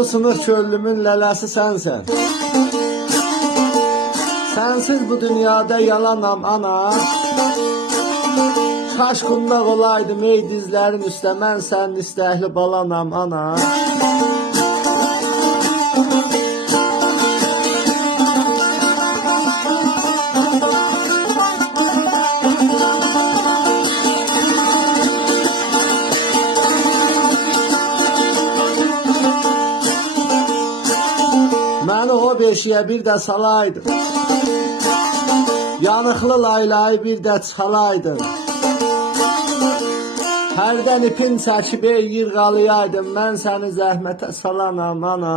Bu sınıf çöllümün lələsi sənsən. Sensiz bu dünyada yalanam ana. Kaş qundaq olaydım ey dizlərin üstə, mən sənin istəkli balanam ana. Məni o beşiyə bir də salaydın, yanıqlı laylayı bir də çalaydın. Hərdən ipin çəkib ey yırğalayaydın, mən səni zəhmətə salanam ana.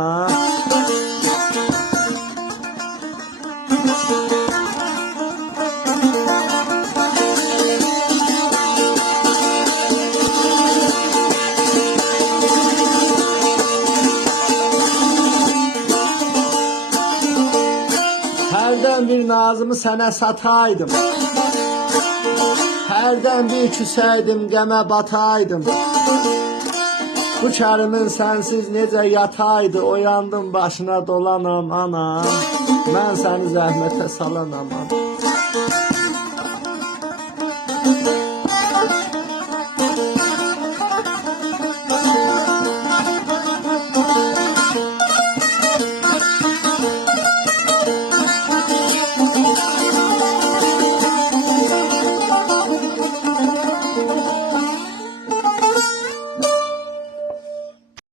Hərdən bir nazımı sənə sataydım, hərdən bir küsəydim, qəmə bataydım. Bu kərimin sənsiz necə yataydı, oyandım başına dolanam ana. Mən səni zəhmətə salanam ana.